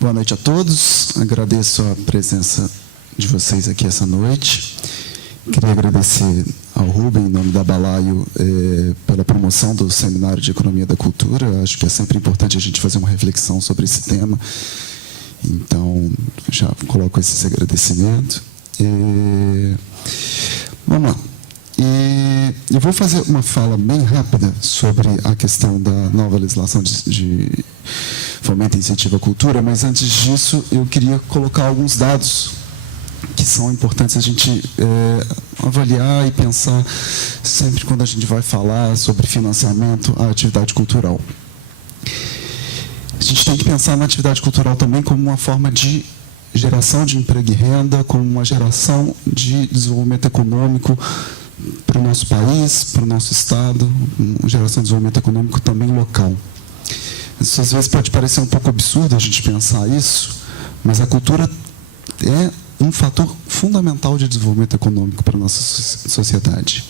Boa noite a todos. Agradeço a presença de vocês aqui essa noite. Queria agradecer ao Rubem, em nome da Balaio, pela promoção do Seminário de Economia da Cultura. Acho que é sempre importante a gente fazer uma reflexão sobre esse tema. Então, já coloco esses agradecimentos. Vamos lá. Eu vou fazer uma fala bem rápida sobre a questão da nova legislação de fomento e incentivo à cultura, mas antes disso eu queria colocar alguns dados que são importantes a gente avaliar e pensar sempre quando a gente vai falar sobre financiamento à atividade cultural. A gente tem que pensar na atividade cultural também como uma forma de geração de emprego e renda, como uma geração de desenvolvimento econômico para o nosso país, para o nosso estado, uma geração de desenvolvimento econômico também local. Isso às vezes pode parecer um pouco absurdo a gente pensar isso, mas a cultura é um fator fundamental de desenvolvimento econômico para a nossa sociedade.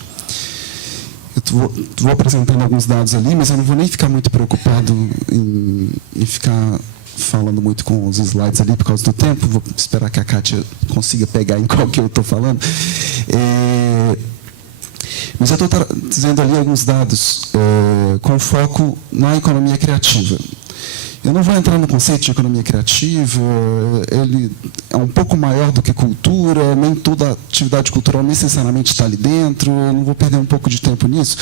Eu vou apresentando alguns dados ali, mas eu não vou nem ficar muito preocupado em ficar falando muito com os slides ali por causa do tempo. Vou esperar que a Kátia consiga pegar em qual que eu estou falando. Mas eu estou dizendo ali alguns dados com foco na economia criativa. Eu não vou entrar no conceito de economia criativa, ele é um pouco maior do que cultura, nem toda atividade cultural necessariamente está ali dentro, eu não vou perder um pouco de tempo nisso,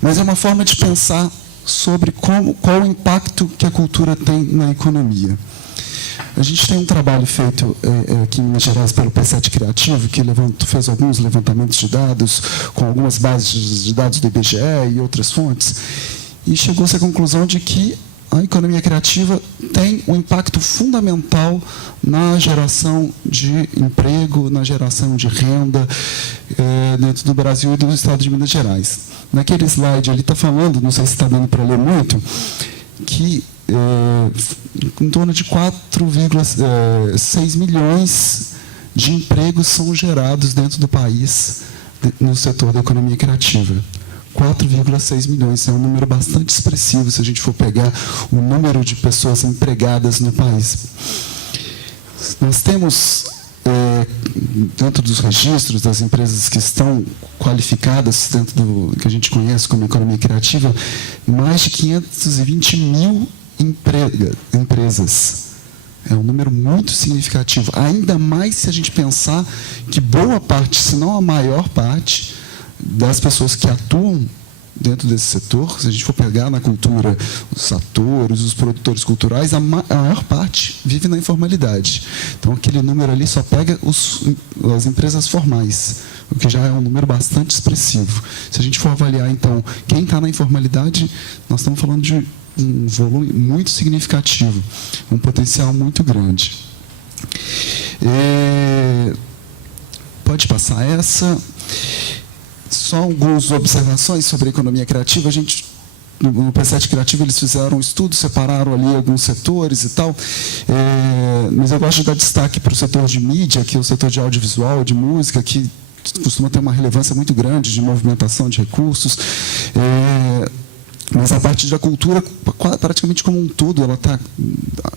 mas é uma forma de pensar sobre qual o impacto que a cultura tem na economia. A gente tem um trabalho feito aqui em Minas Gerais pelo P7 Criativo, que fez alguns levantamentos de dados, com algumas bases de dados do IBGE e outras fontes, e chegou-se à conclusão de que a economia criativa tem um impacto fundamental na geração de emprego, na geração de renda dentro do Brasil e do estado de Minas Gerais. Naquele slide ele está falando, não sei se está dando para ler muito, que em torno de 4,6 milhões de empregos são gerados dentro do país no setor da economia criativa. 4,6 milhões, é um número bastante expressivo se a gente for pegar o número de pessoas empregadas no país. Nós temos, dentro dos registros das empresas que estão qualificadas dentro do que a gente conhece como economia criativa, mais de 520 mil empresas. É um número muito significativo, ainda mais se a gente pensar que boa parte, se não a maior parte, das pessoas que atuam dentro desse setor, se a gente for pegar na cultura os atores, os produtores culturais, a maior parte vive na informalidade. Então, aquele número ali só pega as empresas formais, o que já é um número bastante expressivo. Se a gente for avaliar, então, quem está na informalidade, nós estamos falando de um volume muito significativo, um potencial muito grande. Pode passar essa. Só algumas observações sobre a economia criativa. A gente, no P7 Criativo, eles fizeram um estudo, separaram ali alguns setores e tal, mas eu gosto de dar destaque para o setor de mídia, que é o setor de audiovisual, de música, que costuma ter uma relevância muito grande de movimentação de recursos, mas a parte da cultura, praticamente como um todo, ela está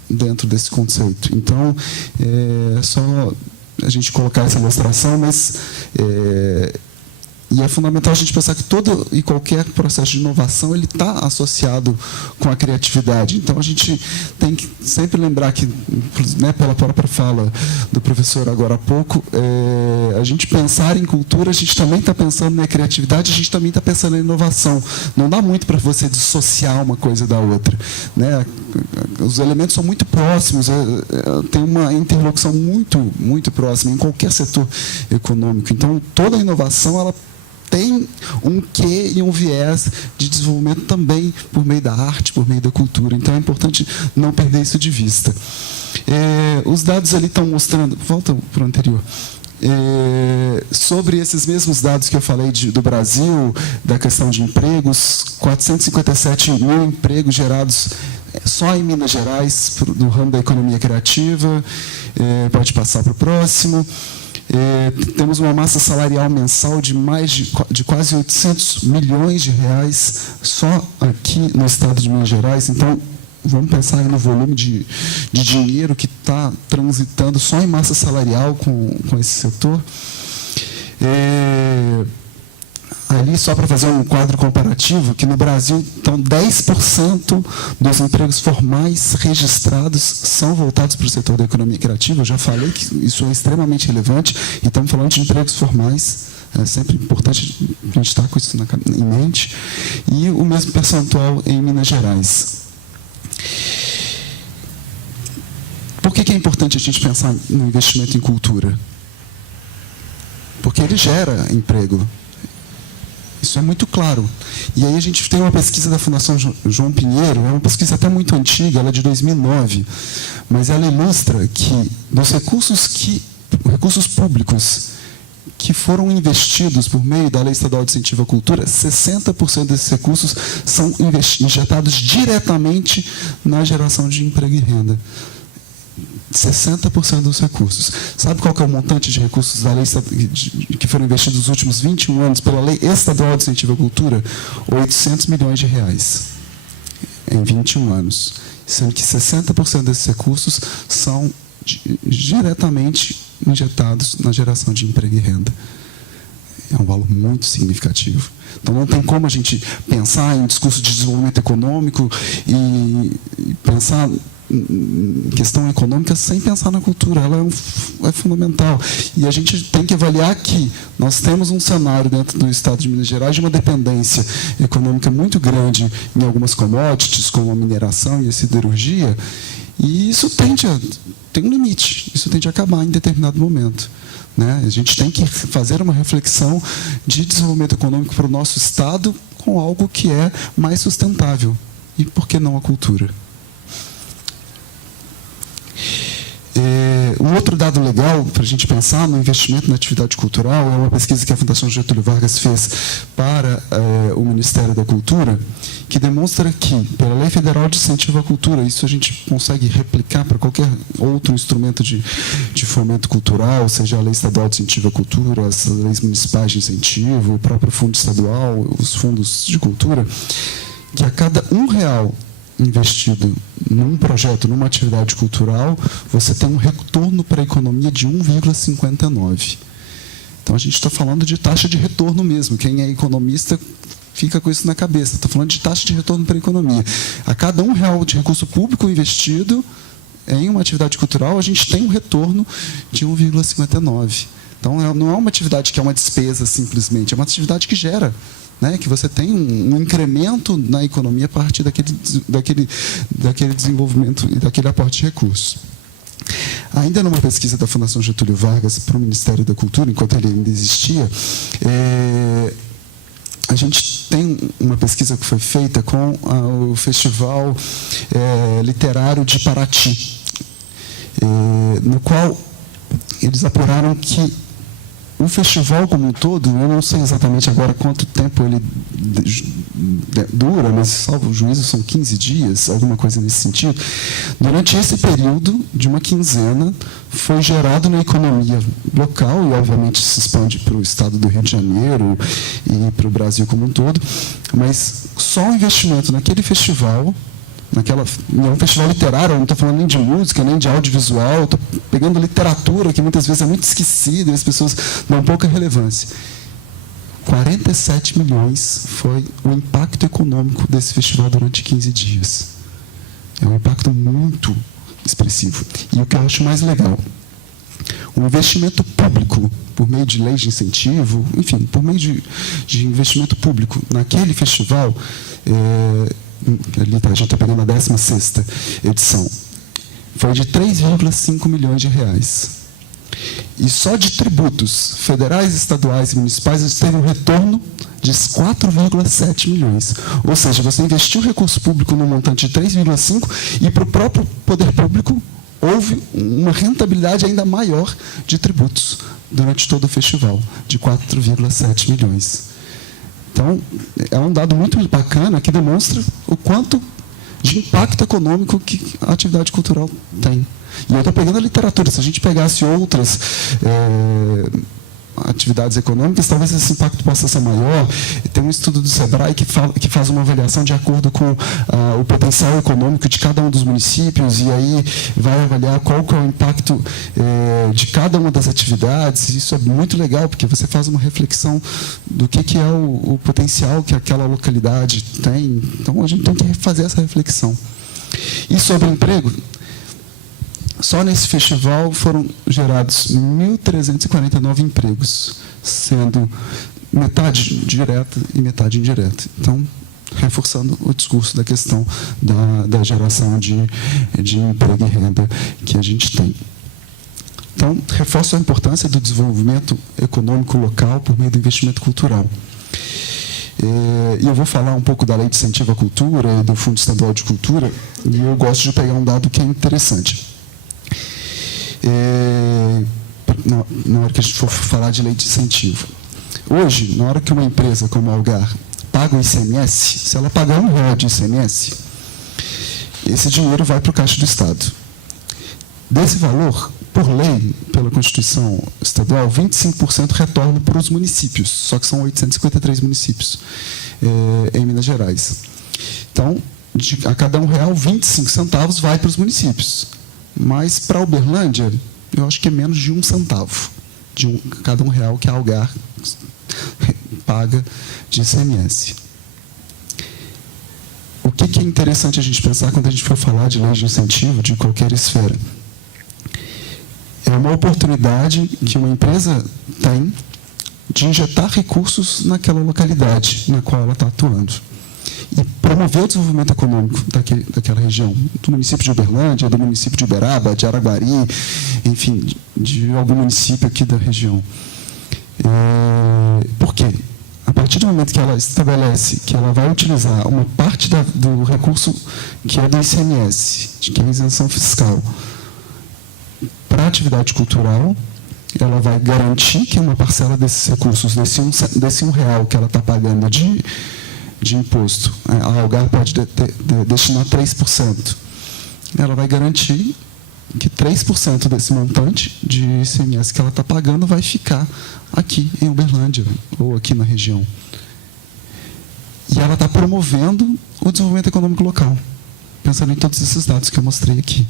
dentro desse conceito. Então, só a gente colocar essa ilustração, mas e é fundamental a gente pensar que todo e qualquer processo de inovação ele está associado com a criatividade. Então, a gente tem que sempre lembrar que, né, pela própria fala do professor agora há pouco, a gente pensar em cultura, a gente também está pensando na criatividade, a gente também está pensando em inovação. Não dá muito para você dissociar uma coisa da outra, né? Os elementos são muito próximos, tem uma interlocução muito próxima em qualquer setor econômico. Então, toda inovação ela tem um quê e um viés de desenvolvimento também por meio da arte, por meio da cultura. Então, é importante não perder isso de vista. Os dados ali estão mostrando... Volta para o anterior. Sobre esses mesmos dados que eu falei do Brasil, da questão de empregos, 457 mil empregos gerados só em Minas Gerais, no ramo da economia criativa. Pode passar para o próximo. Temos uma massa salarial mensal de de quase 800 milhões de reais só aqui no estado de Minas Gerais. Então, vamos pensar aí no volume de dinheiro que está transitando só em massa salarial com esse setor. Ali, só para fazer um quadro comparativo, que no Brasil, então, 10% dos empregos formais registrados são voltados para o setor da economia criativa. Eu já falei que isso é extremamente relevante, e estamos falando de empregos formais. É sempre importante a gente estar com isso em mente. E o mesmo percentual em Minas Gerais. Por que é importante a gente pensar no investimento em cultura? Porque ele gera emprego. Isso é muito claro. E aí a gente tem uma pesquisa da Fundação João Pinheiro, é uma pesquisa até muito antiga, ela é de 2009, mas ela ilustra que dos recursos públicos que foram investidos por meio da Lei Estadual de Incentivo à Cultura, 60% desses recursos são injetados diretamente na geração de emprego e renda. 60% dos recursos. Sabe qual que é o montante de recursos da lei que foram investidos nos últimos 21 anos pela Lei Estadual de Incentivo à Cultura? 800 milhões de reais em 21 anos. Sendo que 60% desses recursos são diretamente injetados na geração de emprego e renda. É um valor muito significativo. Então, não tem como a gente pensar em discurso de desenvolvimento econômico e pensar em questão econômica sem pensar na cultura. Ela é fundamental. E a gente tem que avaliar que nós temos um cenário dentro do estado de Minas Gerais de uma dependência econômica muito grande em algumas commodities, como a mineração e a siderurgia, e isso tem um limite, isso tende a acabar em determinado momento. A gente tem que fazer uma reflexão de desenvolvimento econômico para o nosso estado com algo que é mais sustentável. E por que não a cultura? Um outro dado legal para a gente pensar no investimento na atividade cultural é uma pesquisa que a Fundação Getúlio Vargas fez para o Ministério da Cultura, que demonstra que, pela Lei Federal de Incentivo à Cultura, isso a gente consegue replicar para qualquer outro instrumento de fomento cultural, seja a Lei Estadual de Incentivo à Cultura, as leis municipais de incentivo, o próprio Fundo Estadual, os fundos de cultura, que a cada R$1 investido num projeto, numa atividade cultural, você tem um retorno para a economia de 1,59. Então, a gente está falando de taxa de retorno mesmo. Quem é economista fica com isso na cabeça. Estou falando de taxa de retorno para a economia. A cada R$1 de recurso público investido em uma atividade cultural, a gente tem um retorno de 1,59. Então, não é uma atividade que é uma despesa, simplesmente. É uma atividade que gera, que você tem um incremento na economia a partir daquele desenvolvimento e daquele aporte de recursos. Ainda numa pesquisa da Fundação Getúlio Vargas para o Ministério da Cultura, enquanto ele ainda existia, a gente tem uma pesquisa que foi feita com o Festival Literário de Paraty, no qual eles apuraram que o festival como um todo, eu não sei exatamente agora quanto tempo ele dura, mas salvo o juízo são 15 dias, alguma coisa nesse sentido. Durante esse período de uma quinzena, foi gerado na economia local, e obviamente se expande para o estado do Rio de Janeiro e para o Brasil como um todo, mas só o investimento naquele festival, é um festival literário, eu não estou falando nem de música, nem de audiovisual, estou pegando literatura, que muitas vezes é muito esquecida e as pessoas dão pouca relevância. 47 milhões foi o impacto econômico desse festival durante 15 dias. É um impacto muito expressivo. E o que eu acho mais legal, o investimento público, por meio de leis de incentivo, enfim, por meio de investimento público naquele festival, ali a gente está pegando a 16ª edição, foi de 3,5 milhões de reais. E só de tributos federais, estaduais e municipais, eles teve um retorno de 4,7 milhões. Ou seja, você investiu recurso público no montante de 3,5 e para o próprio poder público houve uma rentabilidade ainda maior de tributos durante todo o festival, de 4,7 milhões. Então, é um dado muito bacana que demonstra o quanto de impacto econômico que a atividade cultural tem. E eu estou pegando a literatura. Se a gente pegasse outras atividades econômicas, talvez esse impacto possa ser maior. Tem um estudo do SEBRAE que faz uma avaliação de acordo com o potencial econômico de cada um dos municípios, e aí vai avaliar qual que é o impacto de cada uma das atividades. Isso é muito legal, porque você faz uma reflexão do que é o potencial que aquela localidade tem. Então, a gente tem que fazer essa reflexão. E sobre emprego, só nesse festival foram gerados 1.349 empregos, sendo metade direta e metade indireta. Então, reforçando o discurso da questão da geração de emprego e renda que a gente tem. Então, reforço a importância do desenvolvimento econômico local por meio do investimento cultural. E eu vou falar um pouco da Lei de Incentivo à Cultura e do Fundo Estadual de Cultura, e eu gosto de pegar um dado que é interessante. Na hora que a gente for falar de lei de incentivo. Hoje, na hora que uma empresa como a Algar paga o ICMS, se ela pagar R$1 de ICMS, esse dinheiro vai para o caixa do Estado. Desse valor, por lei, pela Constituição Estadual, 25% retorna para os municípios, só que são 853 municípios em Minas Gerais. Então, a cada R$1, 25 centavos vai para os municípios. Mas, para a Uberlândia, eu acho que é menos de 1 centavo de cada R$1 que a Algar paga de ICMS. O que é interessante a gente pensar quando a gente for falar de lei de incentivo de qualquer esfera? É uma oportunidade que uma empresa tem de injetar recursos naquela localidade na qual ela está atuando. E promover o desenvolvimento econômico daquela região, do município de Uberlândia, do município de Uberaba, de Araguari, enfim, de algum município aqui da região. Por quê? A partir do momento que ela estabelece que ela vai utilizar uma parte do recurso que é do ICMS, que é a isenção fiscal, para a atividade cultural, ela vai garantir que uma parcela desses recursos, desse R$1 que ela está pagando de imposto, a Algar pode destinar 3%. Ela vai garantir que 3% desse montante de ICMS que ela está pagando vai ficar aqui em Uberlândia, ou aqui na região. E ela está promovendo o desenvolvimento econômico local, pensando em todos esses dados que eu mostrei aqui.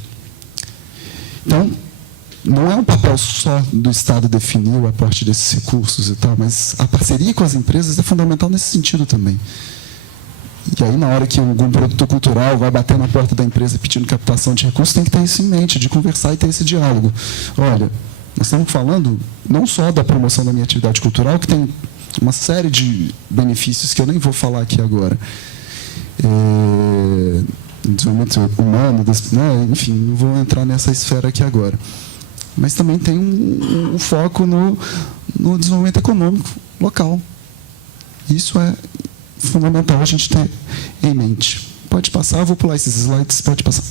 Então, não é um papel só do Estado definir o aporte desses recursos e tal, mas a parceria com as empresas é fundamental nesse sentido também. E aí, na hora que algum produtor cultural vai bater na porta da empresa pedindo captação de recursos, tem que ter isso em mente, de conversar e ter esse diálogo. Olha, nós estamos falando não só da promoção da minha atividade cultural, que tem uma série de benefícios que eu nem vou falar aqui agora. Desenvolvimento humano, enfim, não vou entrar nessa esfera aqui agora. Mas também tem um foco no desenvolvimento econômico local. Isso é fundamental a gente ter em mente. Pode passar, eu vou pular esses slides, pode passar.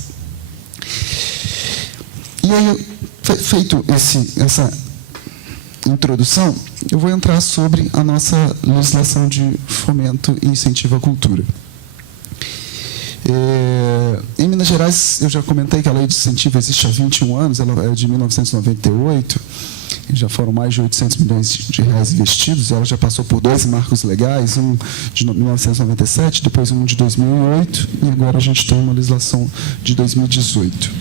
E aí, feito essa introdução, eu vou entrar sobre a nossa legislação de fomento e incentivo à cultura. Em Minas Gerais, eu já comentei que a lei de incentivo existe há 21 anos, ela é de 1998, já foram mais de 800 milhões de reais investidos, ela já passou por 2 marcos legais, um de 1997, depois um de 2008, e agora a gente tem uma legislação de 2018.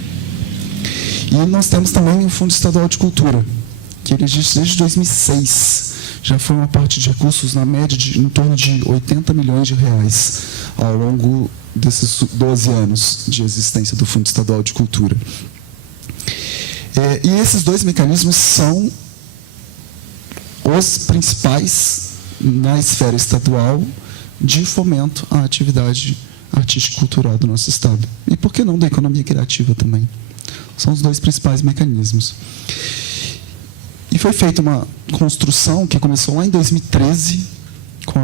E nós temos também o Fundo Estadual de Cultura, que ele existe desde 2006, já foi um aporte de recursos na média em torno de 80 milhões de reais ao longo desses 12 anos de existência do Fundo Estadual de Cultura. E esses 2 mecanismos são os principais na esfera estadual de fomento à atividade artística e cultural do nosso Estado. E por que não da economia criativa também? São os 2 principais mecanismos. E foi feita uma construção que começou lá em 2013, com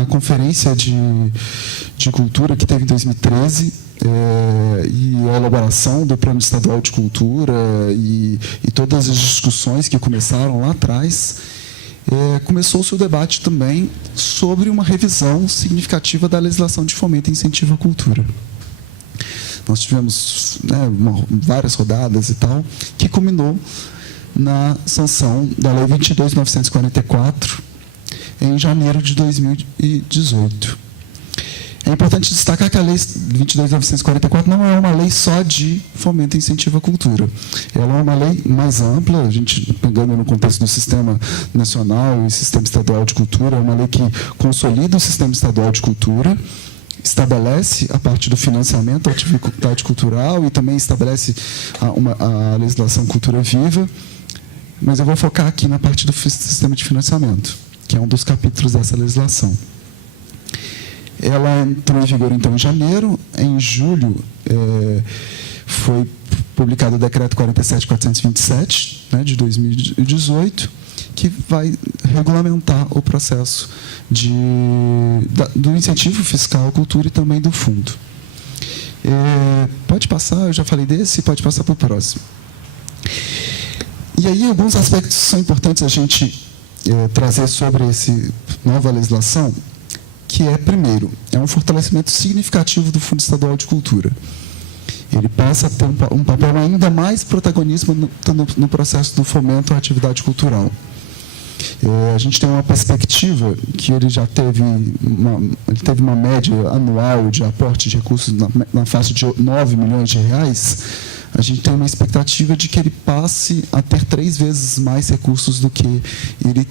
a conferência de cultura que teve em 2013, e a elaboração do Plano Estadual de Cultura e todas as discussões que começaram lá atrás, começou-se o debate também sobre uma revisão significativa da legislação de fomento e incentivo à cultura. Nós tivemos, né, várias rodadas e tal, que culminou na sanção da Lei 22.944, em janeiro de 2018. É importante destacar que a Lei 22.944 não é uma lei só de fomento e incentivo à cultura. Ela é uma lei mais ampla, a gente pegando no contexto do Sistema Nacional e Sistema Estadual de Cultura, é uma lei que consolida o Sistema Estadual de Cultura, estabelece a parte do financiamento da atividade cultural e também estabelece a legislação Cultura Viva, mas eu vou focar aqui na parte do sistema de financiamento, que é um dos capítulos dessa legislação. Ela entrou em vigor, então, em janeiro. Em julho, foi publicado o Decreto 47.427, né, de 2018, que vai regulamentar o processo do incentivo fiscal à cultura e também do fundo. Pode passar, eu já falei desse, pode passar para o próximo. E aí, alguns aspectos são importantes a gente trazer sobre essa nova legislação, que é, primeiro, um fortalecimento significativo do Fundo Estadual de Cultura. Ele passa a ter um papel ainda mais protagonista no processo do fomento à atividade cultural. A gente tem uma perspectiva que ele já teve uma média anual de aporte de recursos na faixa de 9 milhões de reais. A gente tem uma expectativa de que ele passe a ter 3 vezes mais recursos do que ele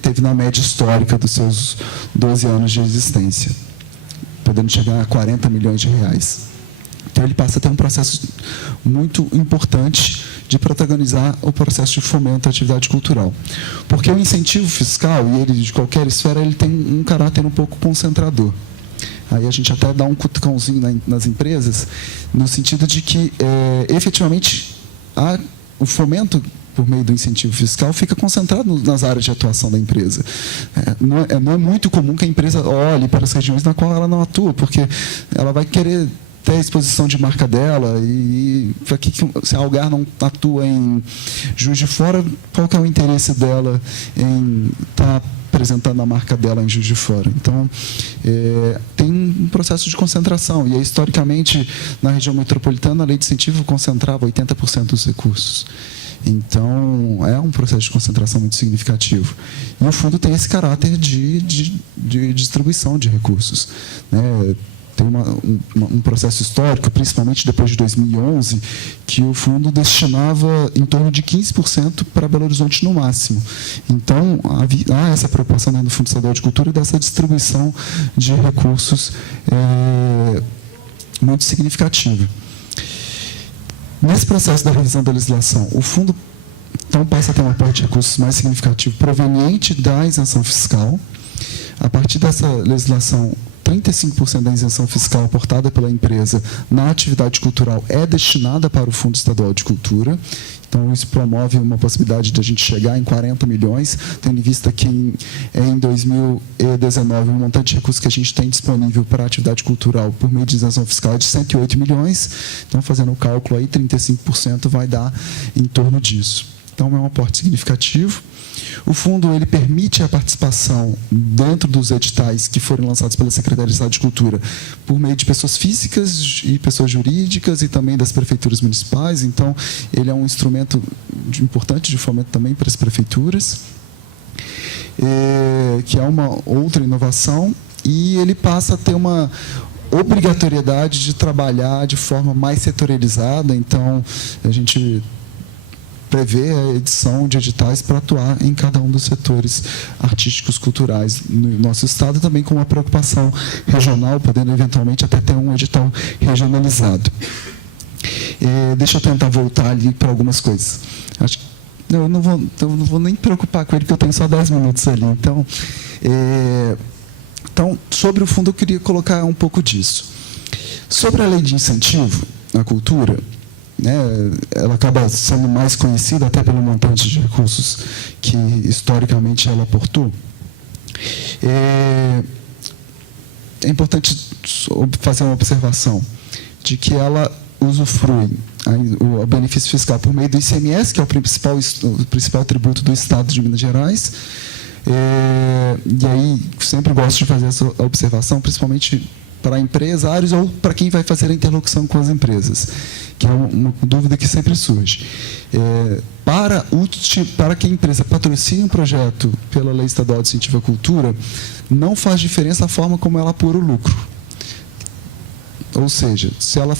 teve na média histórica dos seus 12 anos de existência, podendo chegar a 40 milhões de reais. Então, ele passa a ter um processo muito importante de protagonizar o processo de fomento à atividade cultural. Porque o incentivo fiscal, e ele de qualquer esfera, ele tem um caráter um pouco concentrador. Aí a gente até dá um cutucãozinho nas empresas, no sentido de que, efetivamente, o fomento por meio do incentivo fiscal, fica concentrado nas áreas de atuação da empresa. Não é muito comum que a empresa olhe para as regiões na qual ela não atua, porque ela vai querer ter a exposição de marca dela, e para que se a Algar não atua em Juiz de Fora, qual que é o interesse dela em estar apresentando a marca dela em Juiz de Fora? Então, tem um processo de concentração, e historicamente, na região metropolitana, a lei de incentivo concentrava 80% dos recursos. Então, é um processo de concentração muito significativo. E o fundo tem esse caráter de distribuição de recursos, né? Tem um processo histórico, principalmente depois de 2011, que o fundo destinava em torno de 15% para Belo Horizonte no máximo. Então, há essa preocupação dentro do Fundo Estadual de Cultura dessa distribuição de recursos muito significativa. Nesse processo da revisão da legislação, o fundo então passa a ter um aporte de recursos mais significativo proveniente da isenção fiscal. A partir dessa legislação, 35% da isenção fiscal aportada pela empresa na atividade cultural é destinada para o Fundo Estadual de Cultura. Então, isso promove uma possibilidade de a gente chegar em 40 milhões, tendo em vista que em 2019 o montante de recursos que a gente tem disponível para a atividade cultural por meio de isenção fiscal é de 108 milhões. Então, fazendo o cálculo aí, 35% vai dar em torno disso. Então, é um aporte significativo. O fundo ele permite a participação dentro dos editais que forem lançados pela Secretaria de Estado de Cultura por meio de pessoas físicas e pessoas jurídicas e também das prefeituras municipais. Então, ele é um instrumento importante de fomento também para as prefeituras, que é uma outra inovação, e ele passa a ter uma obrigatoriedade de trabalhar de forma mais setorializada. Então, a gente prevê a edição de editais para atuar em cada um dos setores artísticos, culturais no nosso estado, também com uma preocupação regional, podendo eventualmente até ter um edital regionalizado. Deixa eu tentar voltar ali para algumas coisas. Acho que eu não vou nem preocupar com ele, porque eu tenho só 10 minutos ali. Então, sobre o fundo, eu queria colocar um pouco disso. Sobre a lei de incentivo à cultura, ela acaba sendo mais conhecida até pelo montante de recursos que, historicamente, ela aportou. É importante fazer uma observação de que ela usufrui o benefício fiscal por meio do ICMS, que é o principal tributo do Estado de Minas Gerais. E aí, sempre gosto de fazer essa observação, principalmente para empresários ou para quem vai fazer a interlocução com as empresas, que é uma dúvida que sempre surge. Para que a empresa patrocine um projeto pela Lei Estadual de Incentivo à Cultura, não faz diferença a forma como ela apura o lucro. Ou seja, se ela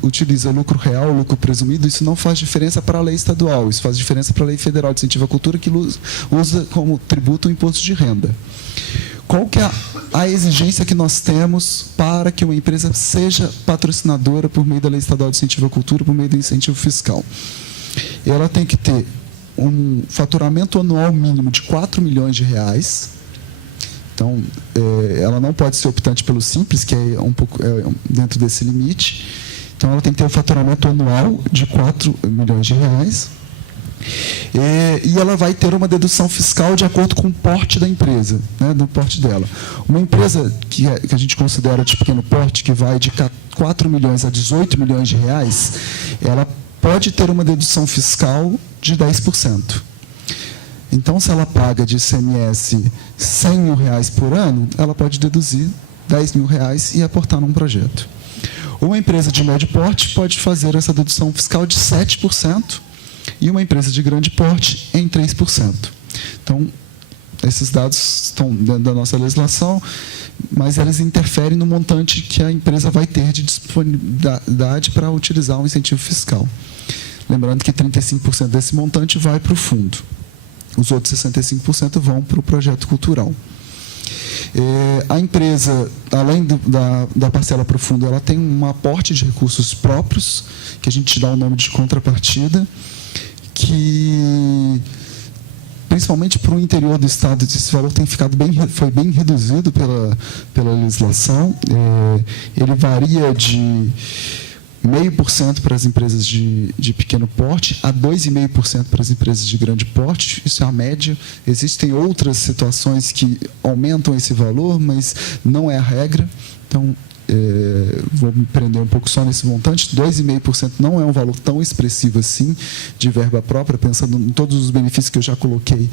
utiliza lucro real, lucro presumido, isso não faz diferença para a lei estadual, isso faz diferença para a Lei Federal de Incentivo à Cultura, que usa como tributo o imposto de renda. Qual que é a exigência que nós temos para que uma empresa seja patrocinadora por meio da Lei Estadual de Incentivo à Cultura, por meio do incentivo fiscal? Ela tem que ter um faturamento anual mínimo de R$4 milhões. Então, ela não pode ser optante pelo Simples, que é um pouco dentro desse limite. Então, ela tem que ter um faturamento anual de R$4 milhões. E ela vai ter uma dedução fiscal de acordo com o porte da empresa, né, do porte dela. Uma empresa que a gente considera de pequeno porte, que vai de R$4 milhões a R$18 milhões, ela pode ter uma dedução fiscal de 10%. Então, se ela paga de ICMS R$100 mil por ano, ela pode deduzir R$10 mil e aportar num projeto. Uma empresa de médio porte pode fazer essa dedução fiscal de 7%, e uma empresa de grande porte em 3%. Então, esses dados estão dentro da nossa legislação, mas eles interferem no montante que a empresa vai ter de disponibilidade para utilizar o incentivo fiscal. Lembrando que 35% desse montante vai para o fundo. Os outros 65% vão para o projeto cultural. A empresa, além da parcela para o fundo, ela tem um aporte de recursos próprios, que a gente dá o nome de contrapartida, que, principalmente para o interior do Estado, esse valor foi bem reduzido pela legislação. Ele varia de 0,5% para as empresas de pequeno porte a 2,5% para as empresas de grande porte. Isso é a média. Existem outras situações que aumentam esse valor, mas não é a regra. Então, vou me prender um pouco só nesse montante. 2,5% não é um valor tão expressivo assim de verba própria, pensando em todos os benefícios que eu já coloquei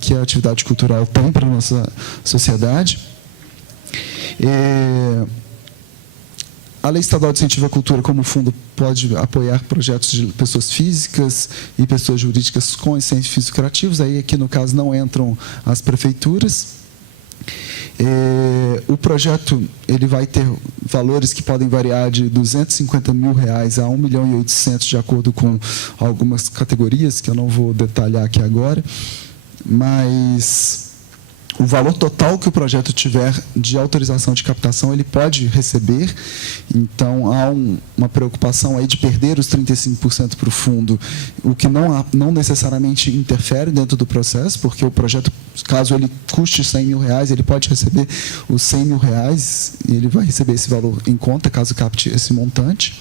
que a atividade cultural tem para a nossa sociedade. A Lei Estadual de Incentivo à Cultura, como fundo, pode apoiar projetos de pessoas físicas e pessoas jurídicas com incentivo físico-criativos. Aí, aqui, no caso, não entram as prefeituras. O projeto ele vai ter valores que podem variar de R$250 mil a R$1,8 milhão, de acordo com algumas categorias, que eu não vou detalhar aqui agora, mas o valor total que o projeto tiver de autorização de captação, ele pode receber. Então, há uma preocupação aí de perder os 35% para o fundo, o que não necessariamente interfere dentro do processo, porque o projeto, caso ele custe R$100 mil, ele pode receber os R$100 mil e ele vai receber esse valor em conta, caso capte esse montante.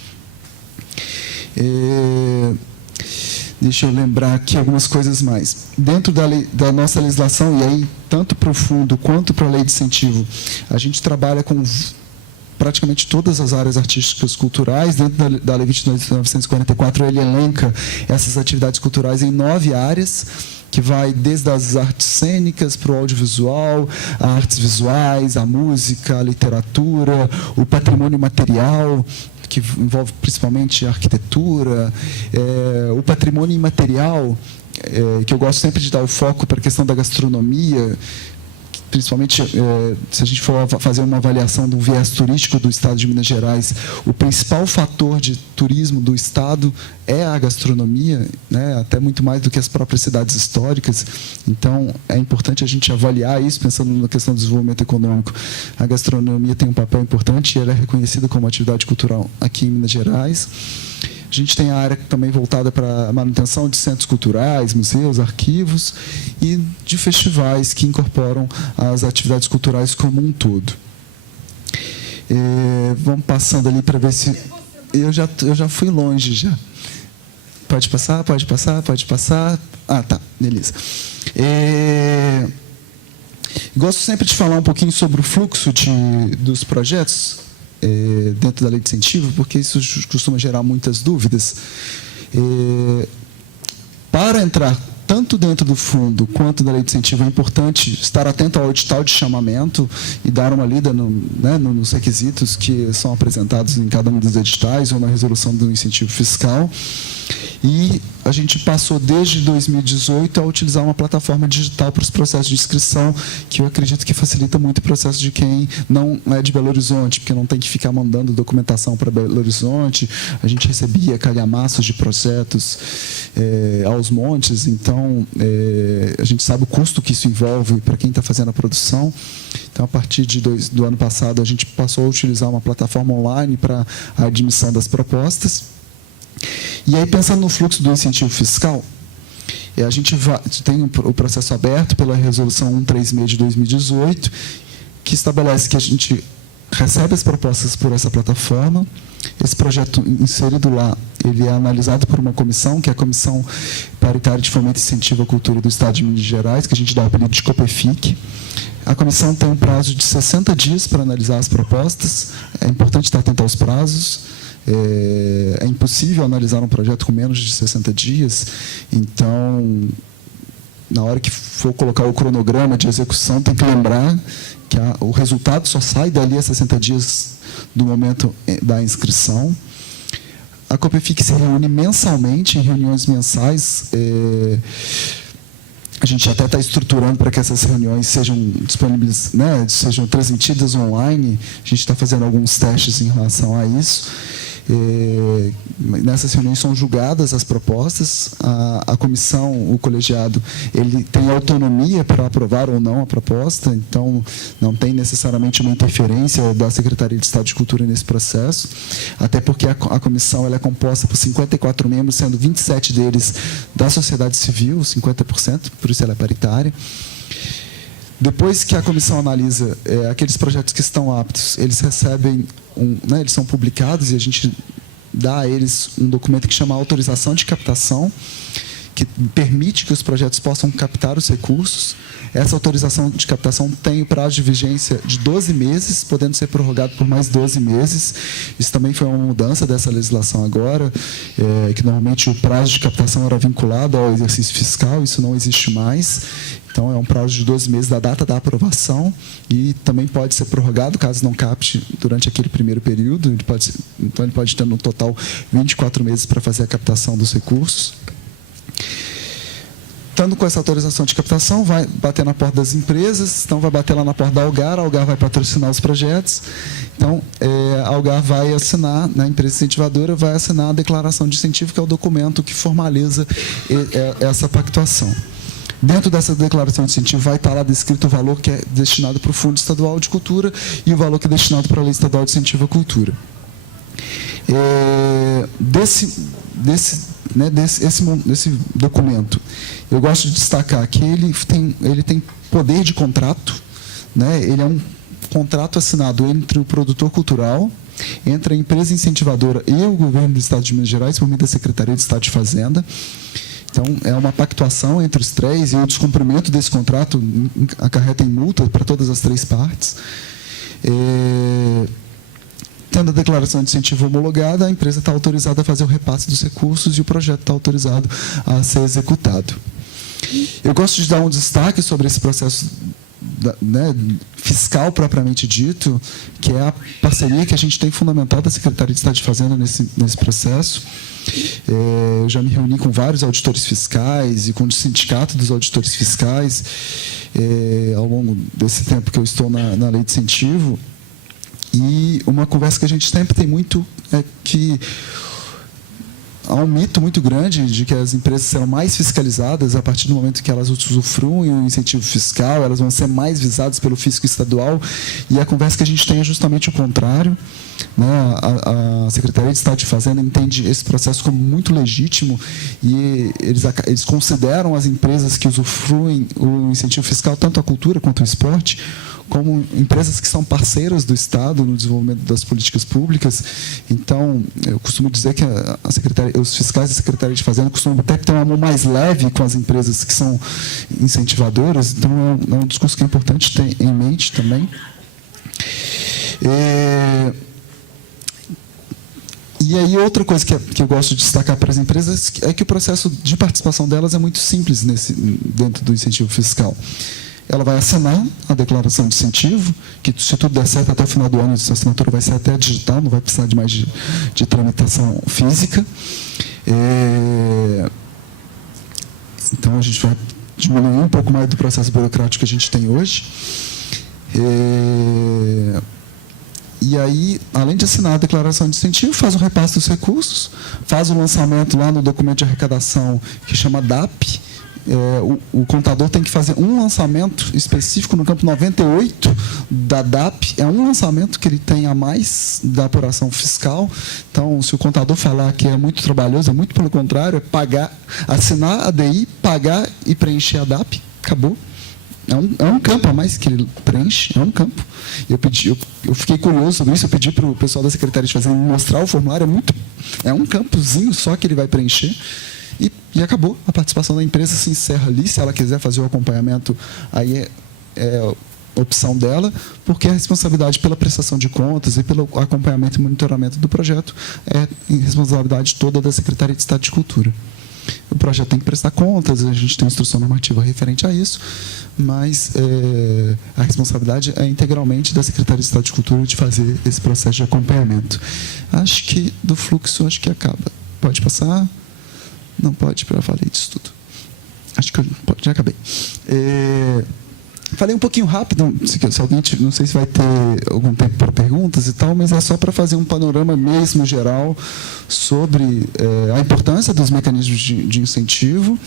Deixa eu lembrar aqui algumas coisas mais. Dentro da nossa legislação, e aí, tanto para o fundo quanto para a lei de incentivo, a gente trabalha com praticamente todas as áreas artísticas culturais. Dentro da Lei 22.944, ele elenca essas atividades culturais em 9 áreas, que vai desde as artes cênicas para o audiovisual, a artes visuais, a música, a literatura, o patrimônio material, que envolve principalmente a arquitetura, o patrimônio imaterial, que eu gosto sempre de dar o foco para a questão da gastronomia, principalmente se a gente for fazer uma avaliação do viés turístico do Estado de Minas Gerais, o principal fator de turismo do Estado é a gastronomia, né, até muito mais do que as próprias cidades históricas. Então, é importante a gente avaliar isso, pensando na questão do desenvolvimento econômico. A gastronomia tem um papel importante e ela é reconhecida como atividade cultural aqui em Minas Gerais. A gente tem a área também voltada para a manutenção de centros culturais, museus, arquivos e de festivais que incorporam as atividades culturais como um todo. Vamos passando ali para ver se... Eu já fui longe já. Pode passar, pode passar, pode passar. Ah, tá, beleza. Gosto sempre de falar um pouquinho sobre o fluxo dos projetos dentro da lei de incentivo, porque isso costuma gerar muitas dúvidas. Para entrar tanto dentro do fundo quanto da lei de incentivo, é importante estar atento ao edital de chamamento e dar uma lida nos requisitos que são apresentados em cada um dos editais ou na resolução do incentivo fiscal. E a gente passou, desde 2018, a utilizar uma plataforma digital para os processos de inscrição, que eu acredito que facilita muito o processo de quem não é de Belo Horizonte, porque não tem que ficar mandando documentação para Belo Horizonte. A gente recebia calhamaços de projetos aos montes, então a gente sabe o custo que isso envolve para quem está fazendo a produção. Então, a partir do ano passado, a gente passou a utilizar uma plataforma online para a admissão das propostas. E aí, pensando no fluxo do incentivo fiscal, a gente tem o processo aberto pela Resolução 136 de 2018, que estabelece que a gente recebe as propostas por essa plataforma. Esse projeto inserido lá, ele é analisado por uma comissão, que é a Comissão Paritária de Fomento e Incentivo à Cultura do Estado de Minas Gerais, que a gente dá o apelido de COPEFIC. A comissão tem um prazo de 60 dias para analisar as propostas. É importante estar atento aos prazos. É impossível analisar um projeto com menos de 60 dias, então, na hora que for colocar o cronograma de execução, tem que lembrar que o resultado só sai dali a 60 dias do momento da inscrição. A COPEFIC se reúne mensalmente, em reuniões mensais. A gente até está estruturando para que essas reuniões sejam disponíveis, sejam transmitidas online. A gente está fazendo alguns testes em relação a isso. Nessas reuniões são julgadas as propostas. A comissão, o colegiado, ele tem autonomia para aprovar ou não a proposta, então não tem necessariamente uma interferência da Secretaria de Estado de Cultura nesse processo, até porque a comissão ela é composta por 54 membros, sendo 27 deles da sociedade civil, 50%, por isso ela é paritária. Depois que a comissão analisa aqueles projetos que estão aptos, eles recebem, eles são publicados e a gente dá a eles um documento que chama autorização de captação, que permite que os projetos possam captar os recursos. Essa autorização de captação tem o prazo de vigência de 12 meses, podendo ser prorrogado por mais 12 meses. Isso também foi uma mudança dessa legislação agora, que normalmente o prazo de captação era vinculado ao exercício fiscal, isso não existe mais. Então, é um prazo de 12 meses da data da aprovação e também pode ser prorrogado, caso não capte durante aquele primeiro período. Então, ele pode ter, no total, 24 meses para fazer a captação dos recursos. Estando com essa autorização de captação, vai bater na porta das empresas, então vai bater lá na porta da Algar, a Algar vai patrocinar os projetos. Então, a Algar vai assinar, a empresa incentivadora vai assinar a declaração de incentivo, que é o documento que formaliza essa pactuação. Dentro dessa declaração de incentivo vai estar lá descrito o valor que é destinado para o Fundo Estadual de Cultura e o valor que é destinado para a Lei Estadual de Incentivo à Cultura. Desse documento, eu gosto de destacar que ele tem poder de contrato, ele é um contrato assinado entre o produtor cultural, entre a empresa incentivadora e o governo do Estado de Minas Gerais, por meio da Secretaria de Estado de Fazenda. Então, é uma pactuação entre os três e o descumprimento desse contrato acarreta em multa para todas as três partes. Tendo a declaração de incentivo homologada, a empresa está autorizada a fazer o repasse dos recursos e o projeto está autorizado a ser executado. Eu gosto de dar um destaque sobre esse processo fiscal propriamente dito, que é a parceria que a gente tem fundamentado da Secretaria de Estado de Fazenda nesse processo. Eu já me reuni com vários auditores fiscais e com o sindicato dos auditores fiscais ao longo desse tempo que eu estou na lei de incentivo. E uma conversa que a gente sempre tem muito é que há um mito muito grande de que as empresas serão mais fiscalizadas a partir do momento que elas usufruem o incentivo fiscal, elas vão ser mais visadas pelo fisco estadual, e a conversa que a gente tem é justamente o contrário. A Secretaria de Estado de Fazenda entende esse processo como muito legítimo e eles consideram as empresas que usufruem o incentivo fiscal, tanto a cultura quanto o esporte, como empresas que são parceiras do Estado no desenvolvimento das políticas públicas. Então, eu costumo dizer que os fiscais da Secretaria de Fazenda costumam até ter uma mão mais leve com as empresas que são incentivadoras. Então, é um discurso que é importante ter em mente também. E aí, outra coisa que eu gosto de destacar para as empresas é que o processo de participação delas é muito simples dentro do incentivo fiscal. Ela vai assinar a declaração de incentivo, que, se tudo der certo, até o final do ano, essa assinatura vai ser até digital, não vai precisar de mais de tramitação física. Então, a gente vai diminuir um pouco mais do processo burocrático que a gente tem hoje. E aí, além de assinar a declaração de incentivo, faz o repasse dos recursos, faz o lançamento lá no documento de arrecadação que chama DAP. O contador tem que fazer um lançamento específico no campo 98 da DAP. É um lançamento que ele tem a mais da apuração fiscal. Então, se o contador falar que é muito trabalhoso, é muito pelo contrário, é pagar, assinar a DI, pagar e preencher a DAP. Acabou. É um campo a mais que ele preenche, é um campo. Eu fiquei curioso sobre isso, eu pedi para o pessoal da Secretaria de Fazenda mostrar o formulário, é um campozinho só que ele vai preencher e acabou. A participação da empresa se encerra ali. Se ela quiser fazer o acompanhamento, aí é opção dela, porque a responsabilidade pela prestação de contas e pelo acompanhamento e monitoramento do projeto é responsabilidade toda da Secretaria de Estado de Cultura. O projeto tem que prestar contas, a gente tem instrução normativa referente a isso, mas a responsabilidade é integralmente da Secretaria de Estado de Cultura de fazer esse processo de acompanhamento. Acho que do fluxo, acho que acaba. Pode passar? Não pode, para falei disso tudo. Acho que já acabei. Falei um pouquinho rápido, se alguém, não sei se vai ter algum tempo para perguntas e tal, mas é só para fazer um panorama mesmo geral sobre a importância dos mecanismos de incentivo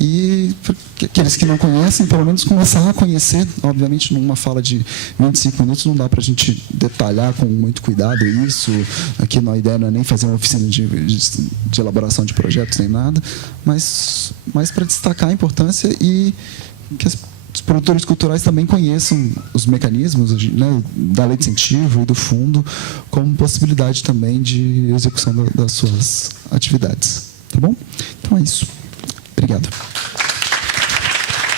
e aqueles que não conhecem, pelo menos começar a conhecer. Obviamente, numa fala de 25 minutos não dá para a gente detalhar com muito cuidado isso. Aqui a ideia não é nem fazer uma oficina de elaboração de projetos nem nada, mas para destacar a importância e que os produtores culturais também conheçam os mecanismos, né, da lei de incentivo e do fundo como possibilidade também de execução das suas atividades. Tá bom? Então é isso. Obrigado.